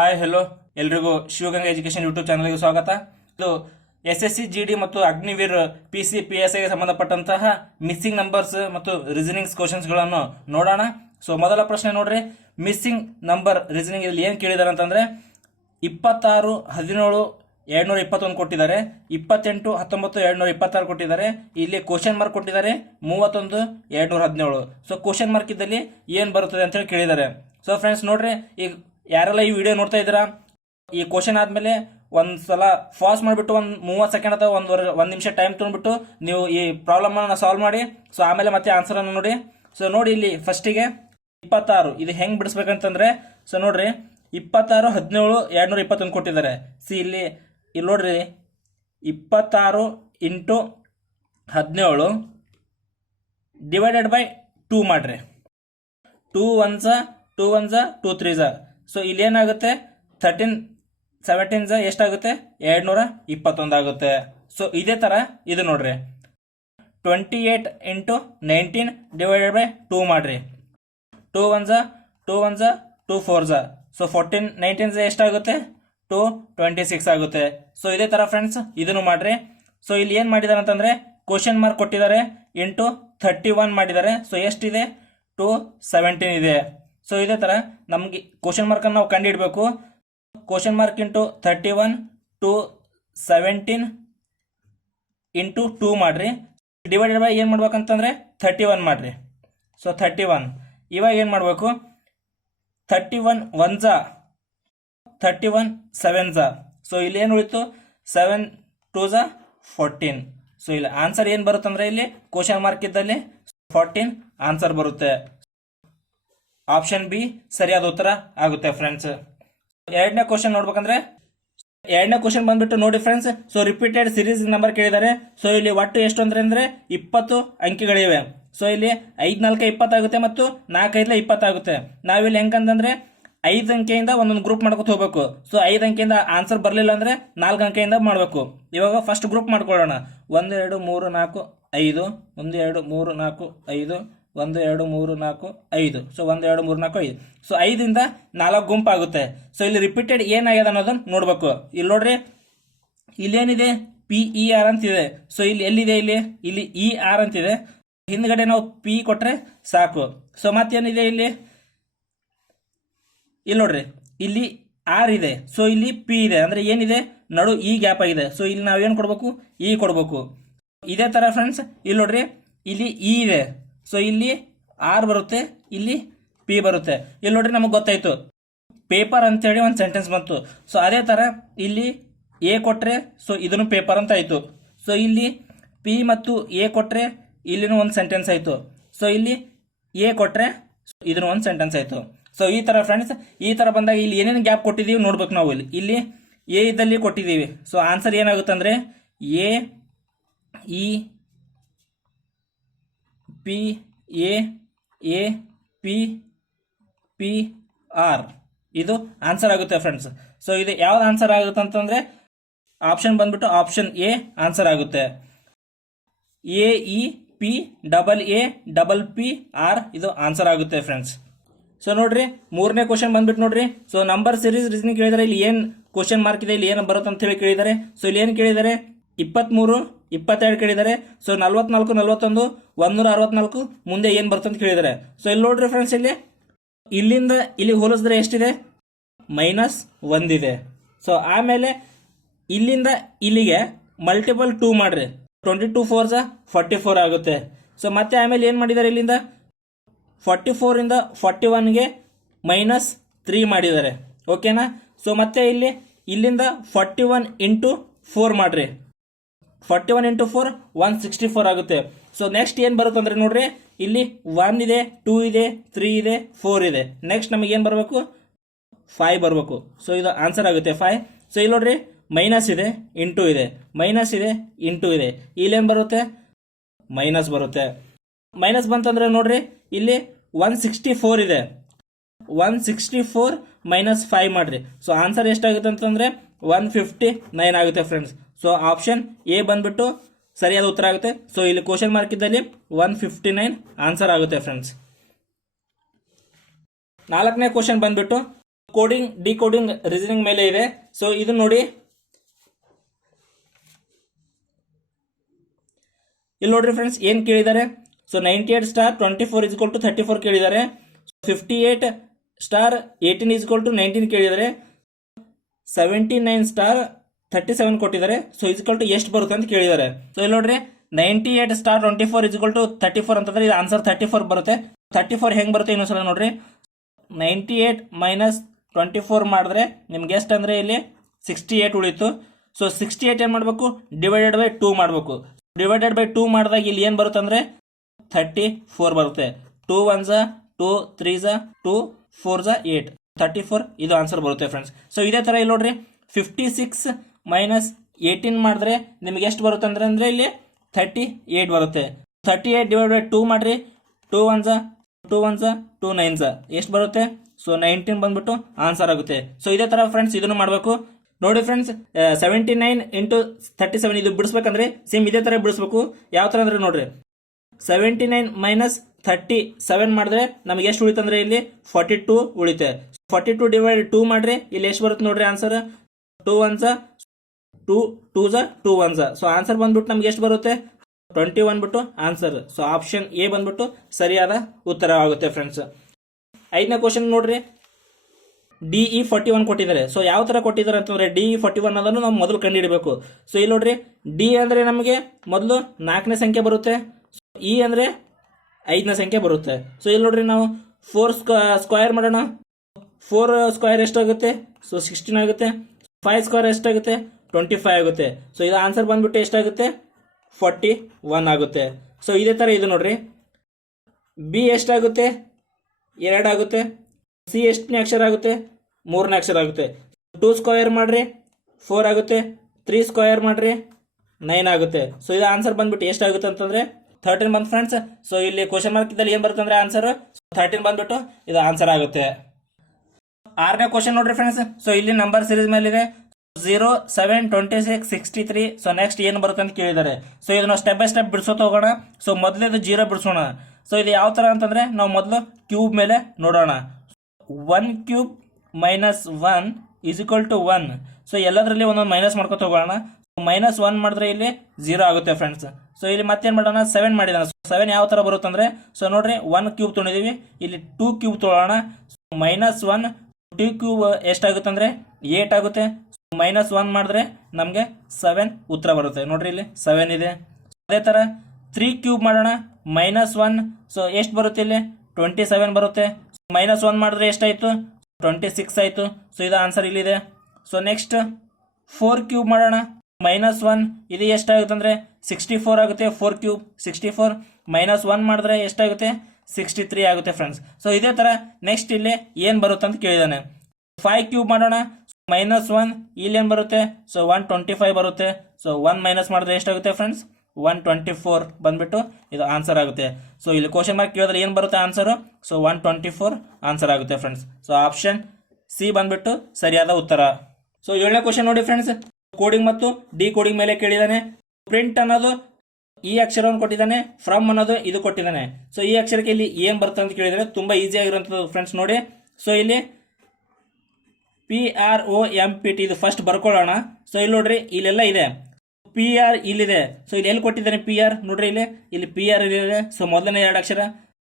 Hi hello ಎಲ್ರಿಗೂ Shivaganga education YouTube ಚಾನಲ್ಗೆ ಸ್ವಾಗತ. ಇದು SSC GD ಮತ್ತು ಅಗ್ನಿವೀರ್ PC PSI ಗೆ ಸಂಬಂಧಪಟ್ಟಂತಹ ಮಿಸ್ಸಿಂಗ್ ನಂಬರ್ಸ್ ಮತ್ತು ರೀಸನಿಂಗ್ಸ್ ಕ್ವಶನ್ಸ್ಗಳನ್ನು ನೋಡೋಣ. ಸೊ ಮೊದಲ ಪ್ರಶ್ನೆ ನೋಡ್ರಿ, ಮಿಸ್ಸಿಂಗ್ ನಂಬರ್ ರೀಸನಿಂಗ್ ಇಲ್ಲಿ ಏನು ಕೇಳಿದಾರೆ ಅಂತಂದ್ರೆ 26, 17, 221 ಕೊಟ್ಟಿದ್ದಾರೆ, 28, 19, 226 ಕೊಟ್ಟಿದ್ದಾರೆ. ಇಲ್ಲಿ ಕ್ವಶನ್ ಮಾರ್ಕ್ ಕೊಟ್ಟಿದ್ದಾರೆ 31, 217. ಸೊ ಕ್ವಶನ್ ಮಾರ್ಕ್ ಇದ್ದಲ್ಲಿ ಏನ್ ಬರುತ್ತದೆ ಅಂತ ಹೇಳಿ ಕೇಳಿದ್ದಾರೆ. ಸೊ ಫ್ರೆಂಡ್ಸ್ ನೋಡ್ರಿ, ಈಗ ಯಾರೆಲ್ಲ ಈ ವಿಡಿಯೋ ನೋಡ್ತಾ ಇದ್ದೀರಾ, ಈ ಕ್ವಶನ್ ಆದ್ಮೇಲೆ ಒಂದ್ಸಲ ಪಾಸ್ ಮಾಡಿಬಿಟ್ಟು ಒಂದು 30 ಸೆಕೆಂಡ್ ಅಥವಾ ಒಂದ್ ನಿಮಿಷ ಟೈಮ್ ತೊಗೊಂಡ್ಬಿಟ್ಟು ನೀವು ಈ ಪ್ರಾಬ್ಲಮ್ ಅನ್ನ ಸಾಲ್ವ್ ಮಾಡಿ. ಸೊ ಆಮೇಲೆ ಮತ್ತೆ ಆನ್ಸರ್ ಅನ್ನು ನೋಡಿ. ಸೊ ನೋಡಿ, ಇಲ್ಲಿ ಫಸ್ಟಿಗೆ 26 ಇದು ಹೆಂಗ್ ಬಿಡಿಸ್ಬೇಕಂತಂದ್ರೆ, ಸೊ ನೋಡ್ರಿ 26, 17, 221 ಕೊಟ್ಟಿದ್ದಾರೆ. ಇಲ್ಲಿ ನೋಡ್ರಿ 26 ಇಂಟು 17 ಡಿವೈಡೆಡ್ ಬೈ 2 ಮಾಡ್ರಿ. 2 1s 2 1s 2 3s. ಸೊ ಇಲ್ಲಿ ಏನಾಗುತ್ತೆ 13 17s ಎಷ್ಟಾಗುತ್ತೆ 221 ಆಗುತ್ತೆ. ಸೊ ಇದೇ ತರ ಇದು ನೋಡ್ರಿ 28 ಇಂಟು 19 ಡಿವೈಡೆಡ್ ಬೈ 2 ಮಾಡ್ರಿ. 2 1s 2 1s 2 4s. So 14 19s ಎಷ್ಟಾಗುತ್ತೆ 226 ಆಗುತ್ತೆ. ಸೊ ಇದೇ ತರ ಫ್ರೆಂಡ್ಸ್ ಇದನ್ನು ಮಾಡ್ರಿ. ಸೊ ಇಲ್ಲಿ ಏನ್ ಮಾಡಿದಾರೆ ಅಂತಂದ್ರೆ ಕ್ವಶನ್ ಮಾರ್ಕ್ ಕೊಟ್ಟಿದ್ದಾರೆ ಇಂಟು 31 ಮಾಡಿದ್ದಾರೆ. ಸೊ ಎಷ್ಟಿದೆ 217 ಇದೆ. ಸೊ ಇದೇ ತರ ನಮ್ಗೆ ಕ್ವಶನ್ ಮಾರ್ಕ್ ಅನ್ನು ನಾವು ಕಂಡು ಹಿಡಬೇಕು. ಕ್ವಶನ್ ಮಾರ್ಕ್ ಇಂಟು 31 217 ಇಂಟು 2 ಮಾಡ್ರಿ. ಡಿವೈಡೆಡ್ ಬೈ ಏನ್ ಮಾಡ್ಬೇಕಂತಂದ್ರೆ 31 ಮಾಡ್ರಿ. ಸೊ 31 ಇವಾಗ ಏನ್ ಮಾಡ್ಬೇಕು 31 1s 31 7s. ಸೊ ಇಲ್ಲಿ ಏನು ಉಳಿತು 7 2s 14. ಸೊ ಇಲ್ಲಿ ಆನ್ಸರ್ ಏನ್ ಬರುತ್ತಂದ್ರೆ ಇಲ್ಲಿ ಕ್ವಶನ್ ಮಾರ್ಕ್ ಇದ್ದಲ್ಲಿ 14 ಆನ್ಸರ್ ಬರುತ್ತೆ. ಆಪ್ಷನ್ ಬಿ ಸರಿಯಾದ ಉತ್ತರ ಆಗುತ್ತೆ ಫ್ರೆಂಡ್ಸ್. ಎರಡನೇ ಕ್ವಶನ್ ನೋಡ್ಬೇಕಂದ್ರೆ, ಎರಡನೇ ಕ್ವಶನ್ ಬಂದ್ಬಿಟ್ಟು ನೋಡಿ friends. So repeated series number ಕೇಳಿದ್ದಾರೆ. ಸೊ ಇಲ್ಲಿ ಒಟ್ಟು ಎಷ್ಟು ಅಂದ್ರೆ 20 ಅಂಕಿಗಳಿವೆ. ಸೊ ಇಲ್ಲಿ 5 4 20 ಆಗುತ್ತೆ ಮತ್ತು 4 5 20 ಆಗುತ್ತೆ. ನಾವಿಲ್ಲಿ ಹೆಂಗಂತಂದ್ರೆ 5 ಅಂಕೆಯಿಂದ ಒಂದೊಂದು ಗ್ರೂಪ್ ಮಾಡ್ಕೊತ ಹೋಗ್ಬೇಕು. ಸೊ 5 ಅಂಕೆಯಿಂದ ಆನ್ಸರ್ ಬರಲಿಲ್ಲ ಅಂದ್ರೆ 4 ಅಂಕೆಯಿಂದ ಮಾಡಬೇಕು. ಇವಾಗ ಫಸ್ಟ್ ಗ್ರೂಪ್ ಮಾಡ್ಕೊಳ್ಳೋಣ. 1 2 3 4 5 1 2 3 4 5 1 2 3 4 5. ಸೊ 1 2 3 4 5. ಸೊ 5 ಇಂದ 4 ಗುಂಪಾಗುತ್ತೆ. ಸೊ ಇಲ್ಲಿ ರಿಪೀಟೆಡ್ ಏನಾಗ್ಯದ ಅನ್ನೋದನ್ನ ನೋಡ್ಬೇಕು. ಇಲ್ಲಿ ನೋಡ್ರಿ, ಇಲ್ಲೇನಿದೆ PER ಅಂತಿದೆ. ಸೊ ಇಲ್ಲಿ ಎಲ್ಲಿದೆ ಇಲ್ಲಿ ER ಅಂತಿದೆ. ಹಿಂದ್ಗಡೆ ನಾವು P ಕೊಟ್ರೆ ಸಾಕು. ಸೊ ಮತ್ತೇನಿದೆ ಇಲ್ಲಿ ನೋಡ್ರಿ, ಇಲ್ಲಿ R ಇದೆ. ಸೊ ಇಲ್ಲಿ P ಇದೆ, ಅಂದ್ರೆ ಏನಿದೆ ನಡು ಈ ಗ್ಯಾಪ್ ಆಗಿದೆ. ಸೊ ಇಲ್ಲಿ ನಾವೇನ್ ಕೊಡ್ಬೇಕು E ಕೊಡ್ಬೇಕು. ಇದೇ ತರ ಫ್ರೆಂಡ್ಸ್ ಇಲ್ಲಿ ನೋಡ್ರಿ, ಇಲ್ಲಿ E ಇದೆ. ಸೊ ಇಲ್ಲಿ R ಬರುತ್ತೆ, ಇಲ್ಲಿ P ಬರುತ್ತೆ. ಇಲ್ಲಿ ನೋಡ್ರಿ ನಮಗೆ ಗೊತ್ತಾಯ್ತು ಪೇಪರ್ ಅಂತೇಳಿ ಒಂದು ಸೆಂಟೆನ್ಸ್ ಬಂತು. ಸೊ ಅದೇ ತರ ಇಲ್ಲಿ A ಕೊಟ್ರೆ ಸೊ ಇದನ್ನು ಪೇಪರ್ ಅಂತ ಆಯ್ತು. ಸೊ ಇಲ್ಲಿ P ಮತ್ತು A ಕೊಟ್ರೆ ಇಲ್ಲಿನೂ ಒಂದು ಸೆಂಟೆನ್ಸ್ ಆಯ್ತು. ಸೊ ಇಲ್ಲಿ A ಕೊಟ್ರೆ ಇದನ್ನು ಒಂದು ಸೆಂಟೆನ್ಸ್ ಆಯ್ತು. ಸೊ ಈ ತರ ಫ್ರೆಂಡ್ಸ್, ಈ ತರ ಬಂದಾಗ ಇಲ್ಲಿ ಏನೇನು ಗ್ಯಾಪ್ ಕೊಟ್ಟಿದೀವಿ ನೋಡ್ಬೇಕು ನಾವು. ಇಲ್ಲಿ A ಇದ್ದಲ್ಲಿ ಕೊಟ್ಟಿದ್ದೀವಿ. ಸೊ ಆನ್ಸರ್ ಏನಾಗುತ್ತೆ ಅಂದ್ರೆ A E P A A P P R ಇದು ಆನ್ಸರ್ ಆಗುತ್ತೆ ಫ್ರೆಂಡ್ಸ್. ಸೊ ಇದು ಯಾವ್ದು ಆನ್ಸರ್ ಆಗುತ್ತೆ ಅಂತಂದ್ರೆ ಆಪ್ಷನ್ ಬಂದ್ಬಿಟ್ಟು ಆಪ್ಷನ್ ಎ ಆನ್ಸರ್ ಆಗುತ್ತೆ. AEPAAPP ಇದು ಆನ್ಸರ್ ಆಗುತ್ತೆ ಫ್ರೆಂಡ್ಸ್. ಸೊ ನೋಡ್ರಿ, ಮೂರನೇ ಕ್ವಶನ್ ಬಂದ್ಬಿಟ್ಟು ನೋಡ್ರಿ. ಸೊ ನಂಬರ್ ಸೀರೀಸ್ ರೀಸನಿಂಗ್ ಕೇಳಿದರೆ ಇಲ್ಲಿ ಏನ್ ಕ್ವಶನ್ ಮಾರ್ಕ್ ಇದೆ, ಇಲ್ಲಿ ಏನು ಬರುತ್ತೆ ಅಂತ ಹೇಳಿ ಕೇಳಿದ್ದಾರೆ. ಸೊ ಇಲ್ಲಿ ಏನ್ ಕೇಳಿದ್ದಾರೆ 23 22 ಕೇಳಿದ್ದಾರೆ. ಸೊ 44 41 164 ಮುಂದೆ ಏನ್ ಬರುತ್ತೆ ಅಂತ ಕೇಳಿದ್ದಾರೆ. ಸೊ ಇಲ್ಲಿ ನೋಡ್ರಿ ಫ್ರೆಂಡ್ಸ್, ಇಲ್ಲಿಂದ ಇಲ್ಲಿ ಹೋಲಿಸಿದ್ರೆ ಎಷ್ಟಿದೆ -1 ಇದೆ. ಸೊ ಆಮೇಲೆ ಇಲ್ಲಿಂದ ಇಲ್ಲಿಗೆ ಮಲ್ಟಿಪಲ್ 2 ಮಾಡ್ರಿ. 22 4s 44 ಆಗುತ್ತೆ. ಸೊ ಮತ್ತೆ ಆಮೇಲೆ ಏನ್ ಮಾಡಿದ್ದಾರೆ, ಇಲ್ಲಿಂದ 44 ಇಂದ 41ಗೆ -3 ಮಾಡಿದ್ದಾರೆ. ಓಕೆನಾ. ಸೊ ಮತ್ತೆ ಇಲ್ಲಿಂದ 41 ಇಂಟು 4 ಮಾಡ್ರಿ. 41 ಇಂಟು 4 164 ಆಗುತ್ತೆ. ಸೊ ನೆಕ್ಸ್ಟ್ ಏನ್ ಬರುತ್ತೆ ಅಂದ್ರೆ ನೋಡ್ರಿ, ಇಲ್ಲಿ 1 ಇದೆ, 2 ಇದೆ, 3 ಇದೆ, 4 ಇದೆ. ನೆಕ್ಸ್ಟ್ ನಮಗೆ ಏನ್ ಬರಬೇಕು 5 ಬರಬೇಕು. ಸೊ ಇದು ಆನ್ಸರ್ ಆಗುತ್ತೆ 5. ಸೊ ಇಲ್ಲಿ ನೋಡ್ರಿ ಮೈನಸ್ ಇದೆ, ಇಂಟು ಇದೆ, ಮೈನಸ್ ಇದೆ, ಇಂಟು ಇದೆ. ಇಲ್ಲೇನ್ ಬರುತ್ತೆ ಮೈನಸ್ ಬರುತ್ತೆ. ಮೈನಸ್ ಬಂತಂದ್ರೆ ನೋಡ್ರಿ ಇಲ್ಲಿ 164 ಇದೆ. 164 -5 ಮಾಡ್ರಿ. ಸೊ ಆನ್ಸರ್ ಎಷ್ಟಾಗುತ್ತೆ ಅಂತಂದ್ರೆ 159 ಆಗುತ್ತೆ ಫ್ರೆಂಡ್ಸ್. ಸೊ ಆಪ್ಷನ್ ಎ ಬಂದ್ಬಿಟ್ಟು ಸರಿಯಾದ ಉತ್ತರ ಆಗುತ್ತೆ. ಸೊ ಇಲ್ಲಿ ಕ್ವಶನ್ ಮಾರ್ಕ್ ಇದ್ದಲ್ಲಿ 159 ಆನ್ಸರ್ ಆಗುತ್ತೆ ಫ್ರೆಂಡ್ಸ್. ನಾಲ್ಕನೇ ಕ್ವಶನ್ ಬಂದ್ಬಿಟ್ಟು ಕೋಡಿಂಗ್ ಡಿಕೋಡಿಂಗ್ ರೀಸನಿಂಗ್ ಮೇಲೆ ಇದೆ. ಸೊ ಇದು ನೋಡಿ, ಇಲ್ಲಿ ನೋಡ್ರಿ ಫ್ರೆಂಡ್ಸ್ ಏನ್ ಕೇಳಿದ್ದಾರೆ. So 98 star 24 is equal to 34 ಕೇಳಿದ್ದಾರೆ. 58 ಸ್ಟಾರ್ 18 ಇಸ್ ಈಕ್ವಲ್ ಟು 19 ಕೇಳಿದ್ದಾರೆ. 79 ಸ್ಟಾರ್ 37 ಕೊಟ್ಟಿದ್ದಾರೆ. ಸೊ ಇಸ್ ಈಕ್ವಲ್ ಟು ಎಷ್ಟು ಬರುತ್ತೆ ಅಂತ ಕೇಳಿದ್ದಾರೆ. ಸೊ ಇಲ್ಲಿ ನೋಡ್ರಿ 98 ಸ್ಟಾರ್ 24 ಇಸ್ ಈಕ್ವಲ್ ಟು 34 ಅಂತಂದ್ರೆ ಇದು ಆನ್ಸರ್ 34 ಬರುತ್ತೆ. 34 ಹೆಂಗ್ ಬರುತ್ತೆ ಇನ್ನೊಂದ್ಸಲ ನೋಡ್ರಿ. 98 ಮೈನಸ್ 24 ಮಾಡಿದ್ರೆ ನಿಮ್ಗೆ ಎಷ್ಟು ಅಂದ್ರೆ ಇಲ್ಲಿ 68 ಉಳಿತು. ಸೊ 68 ಏನ್ ಮಾಡ್ಬೇಕು, ಡಿವೈಡೆಡ್ ಬೈ 2 ಮಾಡ್ಬೇಕು. ಡಿವೈಡೆಡ್ ಬೈ 2 ಮಾಡಿದಾಗ ಇಲ್ಲಿ ಏನ್ ಬರುತ್ತೆ ಅಂದ್ರೆ 34 ಬರುತ್ತೆ. 2 1 2 3 2 4 8 34 ಇದು ಆನ್ಸರ್ ಬರುತ್ತೆ ಫ್ರೆಂಡ್ಸ್. ಸೊ ಇದೇ ತರ ಇಲ್ಲಿ ನೋಡ್ರಿ 56 ಮೈನಸ್ 18 ಮಾಡಿದ್ರೆ ನಿಮ್ಗೆ ಎಷ್ಟು ಬರುತ್ತೆ ಅಂದ್ರೆ ಇಲ್ಲಿ 38 ಬರುತ್ತೆ. 38 ಡಿವೈಡ್ ಬೈ 2 ಮಾಡ್ರಿ. 2 1 2 1 2 9 ಎಷ್ಟು ಬರುತ್ತೆ. ಸೊ 19 ಬಂದ್ಬಿಟ್ಟು ಆನ್ಸರ್ ಆಗುತ್ತೆ. ಸೊ ಇದೇ ತರ ಫ್ರೆಂಡ್ಸ್ ಇದನ್ನು ಮಾಡಬೇಕು ನೋಡಿ ಫ್ರೆಂಡ್ಸ್. 79 ಇಂಟು 37 ಇದು ಬಿಡಿಸ್ಬೇಕಂದ್ರೆ ಸೇಮ್ ಇದೇ ತರ ಬಿಡಿಸ್ಬೇಕು. ಯಾವ ತರ ಅಂದ್ರೆ ನೋಡ್ರಿ 79 ಮೈನಸ್ 37 ಮಾಡಿದ್ರೆ ನಮಗೆ ಎಷ್ಟು ಉಳಿತಂದ್ರೆ ಇಲ್ಲಿ 42 ಉಳಿತೆ. 42 ಡಿವೈಡ್ 2 ಮಾಡ್ರಿ ಇಲ್ಲಿ ಎಷ್ಟು ಬರುತ್ತೆ ನೋಡ್ರಿ ಆನ್ಸರ್. 2 1 2 2 2 1. ಸೊ ಆನ್ಸರ್ ಬಂದ್ಬಿಟ್ಟು ನಮ್ಗೆ ಎಷ್ಟು ಬರುತ್ತೆ 21 ಬಂದ್ಬಿಟ್ಟು ಆನ್ಸರ್. ಸೊ ಆಪ್ಷನ್ ಎ ಬಂದ್ಬಿಟ್ಟು ಸರಿಯಾದ ಉತ್ತರ ಆಗುತ್ತೆ ಫ್ರೆಂಡ್ಸ್. 5ನೇ ಕ್ವಶನ್ ನೋಡ್ರಿ, DE 41 ಕೊಟ್ಟಿದ್ದಾರೆ. ಸೊ ಯಾವ ತರ ಕೊಟ್ಟಿದ್ದಾರೆ ಅಂತಂದ್ರೆ DE 41 ಅದನ್ನು ನಾವು ಮೊದಲು ಕಂಡುಹಿಡಬೇಕು. ಸೊ ಇಲ್ಲಿ ನೋಡ್ರಿ ಡಿ ಅಂದ್ರೆ ನಮಗೆ ಮೊದಲು 4ನೇ ಸಂಖ್ಯೆ ಬರುತ್ತೆ. ಇ ಅಂದ್ರೆ 5ನೇ ಸಂಖ್ಯೆ ಬರುತ್ತೆ. ಸೊ ಇಲ್ಲಿ ನೋಡ್ರಿ ನಾವು 4 ಸ್ಕ್ವೇರ್ ಮಾಡೋಣ. 4 ಸ್ಕ್ವೇರ್ ಎಷ್ಟಾಗುತ್ತೆ. ಸೊ 16 ಆಗುತ್ತೆ. 5 ಸ್ಕ್ವೇರ್ ಎಷ್ಟಾಗುತ್ತೆ 25 ಆಗುತ್ತೆ. ಸೊ ಇದು ಆನ್ಸರ್ ಬಂದ್ಬಿಟ್ಟು ಎಷ್ಟಾಗುತ್ತೆ 41 ಆಗುತ್ತೆ. ಸೊ ಇದೇ ತರ ಇದು ನೋಡ್ರಿ ಬಿ ಎಷ್ಟಾಗುತ್ತೆ 2 ಆಗುತ್ತೆ. ಸಿ ಎಷ್ಟನೇ ಅಕ್ಷರ ಆಗುತ್ತೆ 3ನೇ ಅಕ್ಷರ ಆಗುತ್ತೆ. 2 ಸ್ಕ್ವೇರ್ ಮಾಡ್ರಿ 4 ಆಗುತ್ತೆ. 3 ಸ್ಕ್ವೇರ್ ಮಾಡ್ರಿ 9 ಆಗುತ್ತೆ. ಸೊ ಇದು ಆನ್ಸರ್ ಬಂದ್ಬಿಟ್ಟು ಎಷ್ಟಾಗುತ್ತೆ ಅಂತಂದ್ರೆ 13 ಬಂದ್ ಫ್ರೆಂಡ್ಸ್. ಸೊ ಇಲ್ಲಿ ಕ್ವಶನ್ ಮಾರ್ಕ್ ಇದ್ದಲ್ಲಿ ಏನ್ ಬರುತ್ತೆ ಅಂದ್ರೆ ಆನ್ಸರ್ 13 ಬಂದ್ಬಿಟ್ಟು ಇದು ಆನ್ಸರ್ ಆಗುತ್ತೆ. 6ನೇ ಕ್ವಶನ್ ನೋಡ್ರಿ ಫ್ರೆಂಡ್ಸ್. ಸೊ ಇಲ್ಲಿ ನಂಬರ್ ಸೀರೀಸ್ ಮೇಲೆ ಇದೆ 0 7 26 63. ಸೊ ನೆಕ್ಸ್ಟ್ ಏನು ಬರುತ್ತೆ ಅಂತ ಕೇಳಿದ್ದಾರೆ. ಸೊ ಇದನ್ನ ಸ್ಟೆಪ್ ಬೈ ಸ್ಟೆಪ್ ಬಿಡಿಸೋತ ಹೋಗೋಣ. ಸೊ ಮೊದಲೇದು 0 ಬಿಡಿಸೋಣ. ಸೊ ಇದು ಯಾವ ತರ ಅಂತಂದ್ರೆ ನಾವು ಮೊದಲು ಕ್ಯೂಬ್ ಮೇಲೆ ನೋಡೋಣ. 1 cube minus 1 is equal to 1. So ಎಲ್ಲದರಲ್ಲಿ ಒಂದೊಂದು ಮೈನಸ್ ಮಾಡ್ಕೊತ ಹೋಗೋಣ. ಮೈನಸ್ 1 ಮಾಡಿದ್ರೆ ಇಲ್ಲಿ 0 ಆಗುತ್ತೆ ಫ್ರೆಂಡ್ಸ್. ಸೊ ಇಲ್ಲಿ ಮತ್ತೇನ್ ಮಾಡೋಣ 7 ಮಾಡಿದಾನೆ. 7 ಯಾವ ತರ ಬರುತ್ತೆ ಅಂದ್ರೆ ಸೊ ನೋಡ್ರಿ 1 ಕ್ಯೂಬ್ ತೊಗೊಂಡಿದೀವಿ. ಇಲ್ಲಿ 2 ಕ್ಯೂಬ್ ತೊಗೊಳ್ಳೋಣ. ಮೈನಸ್ 1 2 ಕ್ಯೂಬ್ ಎಷ್ಟಾಗುತ್ತೆ ಅಂದ್ರೆ 8 ಆಗುತ್ತೆ. ಮೈನಸ್ 1 ಮಾಡಿದ್ರೆ ನಮಗೆ 7 ಉತ್ತರ ಬರುತ್ತೆ. ನೋಡ್ರಿ ಇಲ್ಲಿ 7 ಇದೆ. ಅದೇ ತರ 3 ಕ್ಯೂಬ್ ಮಾಡೋಣ. ಮೈನಸ್ 1 ಸೊ ಎಷ್ಟು ಬರುತ್ತೆ ಇಲ್ಲಿ 27 ಬರುತ್ತೆ. ಮೈನಸ್ 1 ಮಾಡಿದ್ರೆ ಎಷ್ಟಾಯ್ತು 26 ಆಯ್ತು. ಸೊ ಇದು ಆನ್ಸರ್ ಇಲ್ಲಿದೆ. ಸೊ ನೆಕ್ಸ್ಟ್ 4 ಕ್ಯೂಬ್ ಮಾಡೋಣ. ಮೈನಸ್ 1 ಇದು ಎಷ್ಟಾಗುತ್ತೆ ಅಂದ್ರೆ 64 ಆಗುತ್ತೆ. 4 ಕ್ಯೂಬ್ 64 ಮೈನಸ್ 1 ಮಾಡಿದ್ರೆ ಎಷ್ಟಾಗುತ್ತೆ 63 ಆಗುತ್ತೆ ಫ್ರೆಂಡ್ಸ್. ಸೊ ಇದೇ ತರ ನೆಕ್ಸ್ಟ್ ಇಲ್ಲಿ ಏನ್ ಬರುತ್ತೆ ಅಂತ ಕೇಳಿದಾನೆ. 5 ಕ್ಯೂಬ್ ಮಾಡೋಣ. ಮೈನಸ್ 1 ಇಲ್ಲಿ ಏನ್ ಬರುತ್ತೆ ಸೊ 125 ಬರುತ್ತೆ. ಸೊ 1 ಮೈನಸ್ ಮಾಡಿದ್ರೆ ಎಷ್ಟಾಗುತ್ತೆ ಫ್ರೆಂಡ್ಸ್ 124 ಬಂದ್ಬಿಟ್ಟು ಇದು ಆನ್ಸರ್ ಆಗುತ್ತೆ. ಸೊ ಇಲ್ಲಿ ಕ್ವಶನ್ ಮಾರ್ಕ್ ಕೇಳಿದ್ರೆ ಏನ್ ಬರುತ್ತೆ ಆನ್ಸರ್. ಸೊ 124 ಆನ್ಸರ್ ಆಗುತ್ತೆ ಫ್ರೆಂಡ್ಸ್. ಸೊ ಆಪ್ಷನ್ ಸಿ ಬಂದ್ಬಿಟ್ಟು ಸರಿಯಾದ ಉತ್ತರ. ಸೊ 7ನೇ ಕ್ವಶನ್ ನೋಡಿ ಫ್ರೆಂಡ್ಸ್, ಕೋಡಿಂಗ್ ಮತ್ತು ಡಿ ಕೋಡಿಂಗ್ ಮೇಲೆ ಕೇಳಿದಾನೆ. ಪ್ರಿಂಟ್ ಅನ್ನೋದು ಈ ಅಕ್ಷರವನ್ನು ಕೊಟ್ಟಿದ್ದಾನೆ. ಫ್ರಮ್ ಅನ್ನೋದು ಇದು ಕೊಟ್ಟಿದ್ದಾನೆ. ಸೊ ಈ ಅಕ್ಷರಕ್ಕೆ ಇಲ್ಲಿ ಏನ್ ಬರುತ್ತೆ ಅಂತ ಕೇಳಿದ್ರೆ ತುಂಬಾ ಈಸಿ ಆಗಿರುವಂತದ್ದು ಫ್ರೆಂಡ್ಸ್ ನೋಡಿ. ಸೊ ಇಲ್ಲಿ PROMPT ಇದು ಫಸ್ಟ್ ಬರ್ಕೊಳ್ಳೋಣ. ಸೊ ಇಲ್ಲಿ ನೋಡ್ರಿ ಇಲ್ಲೆಲ್ಲ ಇದೆ. PR ಇಲ್ಲಿದೆ. ಸೊ ಇಲ್ಲಿ ಎಲ್ಲಿ ಕೊಟ್ಟಿದ್ದಾನೆ PR ನೋಡ್ರಿ ಇಲ್ಲಿ PR ಇದೆ. ಸೊ ಮೊದಲನೇ 2 ಅಕ್ಷರ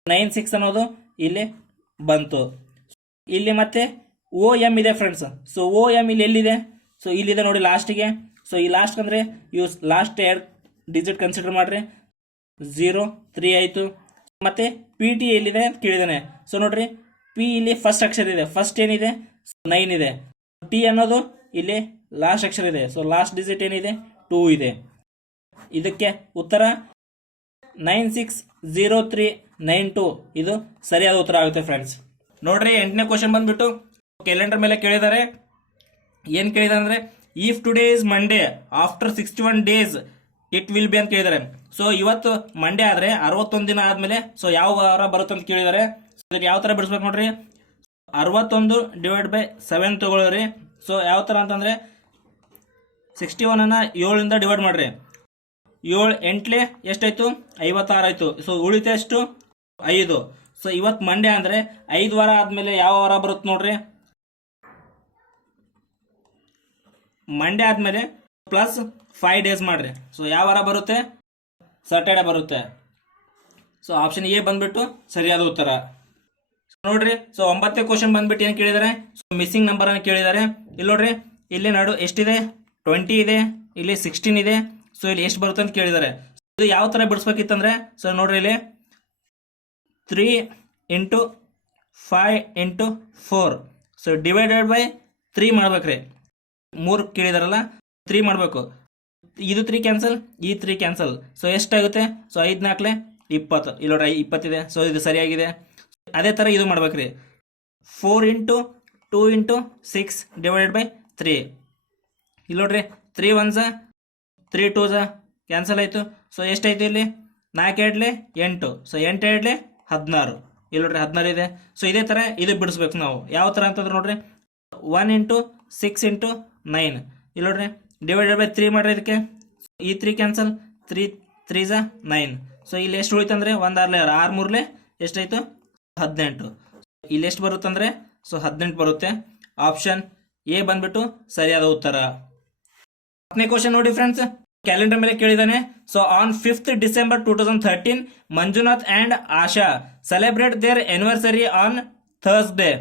96 ಅನ್ನೋದು ಇಲ್ಲಿ ಬಂತು. ಇಲ್ಲಿ ಮತ್ತೆ OM ಇದೆ ಫ್ರೆಂಡ್ಸ್. ಸೊ OM ಇಲ್ಲಿ ಎಲ್ಲಿದೆ ಸೊ ಇಲ್ಲಿದೆ ನೋಡಿ ಲಾಸ್ಟಿಗೆ. ಸೊ ಈ ಲಾಸ್ಟ್ ಅಂದ್ರೆ ಯೂಸ್ ಲಾಸ್ಟ್ 2 ಡಿಜಿಟ್ ಕನ್ಸಿಡರ್ ಮಾಡ್ರಿ. 0 3 ಆಯ್ತು. ಮತ್ತೆ PT ಎಲ್ಲಿದೆ ಅಂತ ಕೇಳಿದಾನೆ. ಸೊ ನೋಡ್ರಿ P ಇಲ್ಲಿ ಫಸ್ಟ್ ಅಕ್ಷರ ಇದೆ. ಫಸ್ಟ್ ಏನಿದೆ 9 ಇದೆ. T ಅನ್ನೋದು ಇಲ್ಲಿ ಲಾಸ್ಟ್ ಅಕ್ಷರ ಇದೆ. ಸೊ ಲಾಸ್ಟ್ ಡಿಜಿಟ್ ಏನಿದೆ 2 ಇದೆ. ಇದಕ್ಕೆ ಉತ್ತರ 960392 ಇದು ಸರಿಯಾದ ಉತ್ತರ ಆಗುತ್ತೆ ಫ್ರೆಂಡ್ಸ್. ನೋಡ್ರಿ 8ನೇ ಕ್ವಶನ್ ಬಂದ್ಬಿಟ್ಟು ಕ್ಯಾಲೆಂಡರ್ ಮೇಲೆ ಕೇಳಿದ್ದಾರೆ. ಏನ್ ಕೇಳಿದಾರೆ ಅಂದ್ರೆ if today is Monday after 61 days it will be ಅಂತ ಕೇಳಿದ್ದಾರೆ. ಸೊ ಇವತ್ತು ಮಂಡೇ ಆದ್ರೆ 61 ದಿನ ಆದ್ಮೇಲೆ ಸೊ ಯಾವ ವಾರ ಬರುತ್ತೆ ಅಂತ ಕೇಳಿದ್ದಾರೆ. ಯಾವ ತರ ಬಿಡಿಸ್ಬೇಕು ನೋಡ್ರಿ. 61 ಡಿವೈಡ್ ಬೈ 7 ತಗೊಳ್ರಿ. ಸೊ ಯಾವ ತರ ಅಂತಂದ್ರೆ 61 ಅನ್ನ 7 ಇಂದ ಡಿವೈಡ್ ಮಾಡ್ರಿ. 7 8 ಎಷ್ಟಾಯ್ತು 56 ಆಯ್ತು. ಸೊ ಉಳಿತ ಎಷ್ಟು 5. ಸೊ ಇವತ್ತು ಮಂಡೇ ಅಂದ್ರೆ 5 ವಾರ ಆದ್ಮೇಲೆ ಯಾವ ವಾರ ಬರುತ್ತೆ ನೋಡ್ರಿ ಮಂಡೇ ಆದಮೇಲೆ ಪ್ಲಸ್ 5 ಡೇಸ್ ಮಾಡಿರಿ. ಸೊ ಯಾವ ವಾರ ಬರುತ್ತೆ? ಸಾಟರ್ಡೆ ಬರುತ್ತೆ. ಸೊ ಆಪ್ಷನ್ ಎ ಬಂದ್ಬಿಟ್ಟು ಸರಿಯಾದ ಉತ್ತರ. ನೋಡ್ರಿ, ಸೊ 9ನೇ ಕ್ವಶನ್ ಬಂದ್ಬಿಟ್ಟು ಏನು ಕೇಳಿದ್ದಾರೆ? ಸೊ ಮಿಸ್ಸಿಂಗ್ ನಂಬರ್ ಅನ್ನು ಕೇಳಿದ್ದಾರೆ. ಇಲ್ಲಿ ನೋಡ್ರಿ, ಇಲ್ಲಿ ನಡು ಎಷ್ಟಿದೆ? 20 ಇದೆ, ಇಲ್ಲಿ 16 ಇದೆ. ಸೊ ಇಲ್ಲಿ ಎಷ್ಟು ಬರುತ್ತೆ ಅಂತ ಕೇಳಿದ್ದಾರೆ. ಇದು ಯಾವ ಥರ ಬಿಡಿಸ್ಬೇಕಿತ್ತಂದ್ರೆ, ಸೊ ನೋಡ್ರಿ ಇಲ್ಲಿ 3 into 5 into 4. So divided by 3 ಮಾಡ್ಬೇಕ್ರಿ. 3 ಕೇಳಿದಾರಲ್ಲ, 3 ಮಾಡಬೇಕು. ಇದು 3 ಕ್ಯಾನ್ಸಲ್, ಈ 3 ಕ್ಯಾನ್ಸಲ್. ಸೊ ಎಷ್ಟಾಗುತ್ತೆ? ಸೊ 5 4 20. ಇಲ್ಲಿ ನೋಡ್ರಿ 20 ಇದೆ. ಸೊ ಇದು ಸರಿಯಾಗಿದೆ. ಅದೇ ಥರ ಇದು ಮಾಡ್ಬೇಕ್ರಿ. 4 ಇಂಟು 2 ಇಂಟು 6 ಡಿವೈಡೆಡ್ ಬೈ 3. ಇಲ್ಲಿ ನೋಡ್ರಿ 3 1 3 2 ಕ್ಯಾನ್ಸಲ್ ಆಯಿತು. ಸೊ ಎಷ್ಟಾಯ್ತು ಇಲ್ಲಿ? 4 2 8. ಸೊ 8 2 16. ಇಲ್ಲಿ ನೋಡ್ರಿ 16 ಇದೆ. ಸೊ ಇದೇ ಥರ ಇದು ಬಿಡಿಸ್ಬೇಕು ನಾವು. ಯಾವ ಥರ ಅಂತಂದ್ರೆ ನೋಡ್ರಿ 1 ಇಂಟು 6 ಇಂಟು 9. ಇಲ್ಲಿ ನೋಡ್ರಿ ಡಿವೈಡೆಡ್ ಬೈ 3 ಮಾಡ್ರಿ. ಇದಕ್ಕೆ ಈ 3 ಕ್ಯಾನ್ಸಲ್, 3 3 9. ಸೊ ಇಲ್ಲಿ ಎಷ್ಟು ಉಳಿತಂದ್ರೆ 1 6 6 3 ಎಷ್ಟಾಯಿತು? 18. ಇಲ್ಲಿ ಎಷ್ಟು ಬರುತ್ತಂದ್ರೆ ಸೊ 18 ಬರುತ್ತೆ. ಆಪ್ಷನ್ ಎ ಬಂದ್ಬಿಟ್ಟು ಸರಿಯಾದ ಉತ್ತರ. 10ನೇ ಕ್ವಶನ್ ನೋಡಿ ಫ್ರೆಂಡ್ಸ್, ಕ್ಯಾಲೆಂಡರ್ ಮೇಲೆ ಕೇಳಿದಾನೆ. So on 5th December 2013 Manjunath and Asha celebrate their anniversary on Thursday.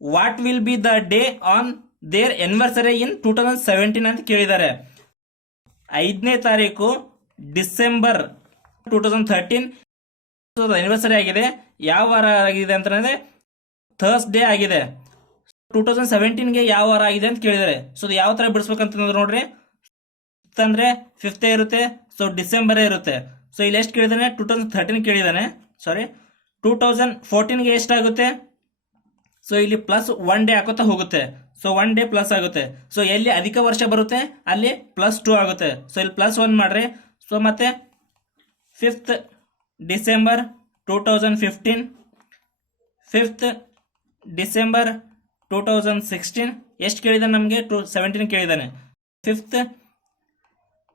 What will be the day on their anniversary in 2017 ಅಂತ ಕೇಳಿದ್ದಾರೆ. 5ನೇ ತಾರೀಕು ಡಿಸೆಂಬರ್ 2013 ಆನಿವರ್ಸರಿ ಆಗಿದೆ. ಯಾವ ವಾರ ಆಗಿದೆ ಅಂತಂದ್ರೆ ಥರ್ಸ್ಡೇ ಆಗಿದೆ. 2017ಗೆ ಯಾವ ವಾರ ಆಗಿದೆ ಅಂತ ಕೇಳಿದ್ದಾರೆ. ಸೊ ಯಾವ ತರ ಬಿಡಿಸ್ಬೇಕಂತಂದ್ರೆ ನೋಡ್ರಿ, ಅಂದ್ರೆ 5th ಇರುತ್ತೆ. ಸೊ ಡಿಸೆಂಬರೇ ಇರುತ್ತೆ. ಸೊ ಇಲ್ಲಿ ಎಷ್ಟು ಕೇಳಿದಾನೆ? 2013 ಕೇಳಿದಾನೆ. ಸಾರಿ, 2014ಗೆ ಎಷ್ಟಾಗುತ್ತೆ? ಸೊ ಇಲ್ಲಿ ಪ್ಲಸ್ 1 ಡೇ ಹಾಕೋತಾ ಹೋಗುತ್ತೆ. ಸೊ 1 ಡೇ ಪ್ಲಸ್ ಆಗುತ್ತೆ. ಸೊ ಎಲ್ಲಿ ಅಧಿಕ ವರ್ಷ ಬರುತ್ತೆ ಅಲ್ಲಿ +2 ಆಗುತ್ತೆ. ಸೊ ಇಲ್ಲಿ +1 ಮಾಡ್ರಿ. ಸೊ ಮತ್ತೆ 5th December 2015, 5th December 2016 ಎಷ್ಟು ಕೇಳಿದಾನೆ? ನಮಗೆ 17 ಕೇಳಿದಾನೆ. 5th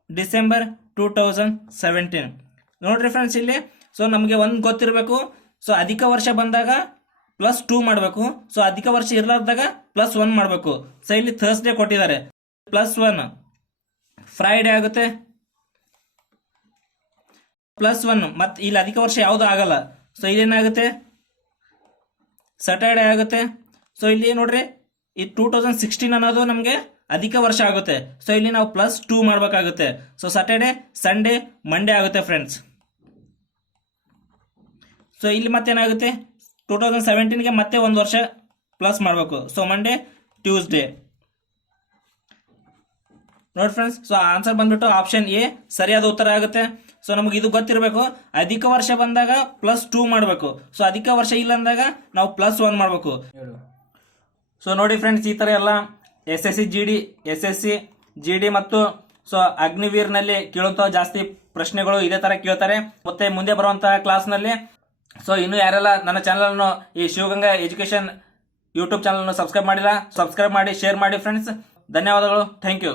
December 2017. ನೋಡ್ರಿ ಫ್ರೆಂಡ್ಸ್, ಇಲ್ಲಿ ಸೊ ನಮಗೆ ಒಂದು ಗೊತ್ತಿರಬೇಕು. ಸೊ ಅಧಿಕ ವರ್ಷ ಬಂದಾಗ +2 ಮಾಡಬೇಕು. ಸೊ ಅಧಿಕ ವರ್ಷ ಇರಲಾರ್ದಾಗ +1 ಮಾಡಬೇಕು. ಸೊ ಇಲ್ಲಿ ಥರ್ಸ್ಡೇ ಕೊಟ್ಟಿದ್ದಾರೆ. +1 ಫ್ರೈಡೇ ಆಗುತ್ತೆ. +1 ಮತ್ತೆ ಇಲ್ಲಿ ಅಧಿಕ ವರ್ಷ ಯಾವುದು ಆಗಲ್ಲ. ಸೊ ಇಲ್ಲೇನಾಗುತ್ತೆ? ಸ್ಯಾಟರ್ಡೆ ಆಗುತ್ತೆ. ಸೊ ಇಲ್ಲಿ ನೋಡ್ರಿ, ಈ 2016 ಅನ್ನೋದು ನಮಗೆ ಅಧಿಕ ವರ್ಷ ಆಗುತ್ತೆ. ಸೊ ಇಲ್ಲಿ ನಾವು +2 ಮಾಡಬೇಕಾಗುತ್ತೆ. ಸೊ ಸ್ಯಾಟರ್ಡೆ, ಸಂಡೇ, ಮಂಡೇ ಆಗುತ್ತೆ ಫ್ರೆಂಡ್ಸ್. ಸೊ ಇಲ್ಲಿ ಮತ್ತೇನಾಗುತ್ತೆ? 2017ಗೆ ಮತ್ತೆ ಒಂದು ವರ್ಷ ಪ್ಲಸ್ ಮಾಡಬೇಕು. So Monday, Tuesday. ನೋಡಿ ಫ್ರೆಂಡ್ಸ್, ಸೊ ಆನ್ಸರ್ ಬಂದ್ಬಿಟ್ಟು ಆಪ್ಷನ್ ಎ ಸರಿಯಾದ ಉತ್ತರ ಆಗುತ್ತೆ. ಸೊ ನಮಗೆ ಇದು ಗೊತ್ತಿರಬೇಕು. ಅಧಿಕ ವರ್ಷ ಬಂದಾಗ +2 ಮಾಡಬೇಕು. ಸೊ ಅಧಿಕ ವರ್ಷ ಇಲ್ಲ ಅಂದಾಗ ನಾವು +1 ಮಾಡಬೇಕು. ಸೊ ನೋಡಿ ಫ್ರೆಂಡ್ಸ್, ಈ ಥರ ಎಲ್ಲ SSC GD ಮತ್ತು ಸೊ ಅಗ್ನಿವೀರ್ನಲ್ಲಿ ಕೇಳುವಂತಹ ಜಾಸ್ತಿ ಪ್ರಶ್ನೆಗಳು ಇದೇ ಥರ ಕೇಳ್ತಾರೆ. ಮತ್ತೆ ಮುಂದೆ ಬರುವಂತಹ ಕ್ಲಾಸ್ನಲ್ಲಿ ಸೊ ಇನ್ನೂ ಯಾರೆಲ್ಲ ನನ್ನ ಚಾನಲನ್ನು ಈ ಶಿವಗಂಗಾ ಎಜುಕೇಶನ್ ಯೂಟ್ಯೂಬ್ ಚಾನಲನ್ನು ಸಬ್ಸ್ಕ್ರೈಬ್ ಮಾಡಿಲ್ಲ, ಸಬ್ಸ್ಕ್ರೈಬ್ ಮಾಡಿ, ಶೇರ್ ಮಾಡಿ ಫ್ರೆಂಡ್ಸ್. ಧನ್ಯವಾದಗಳು. Thank you.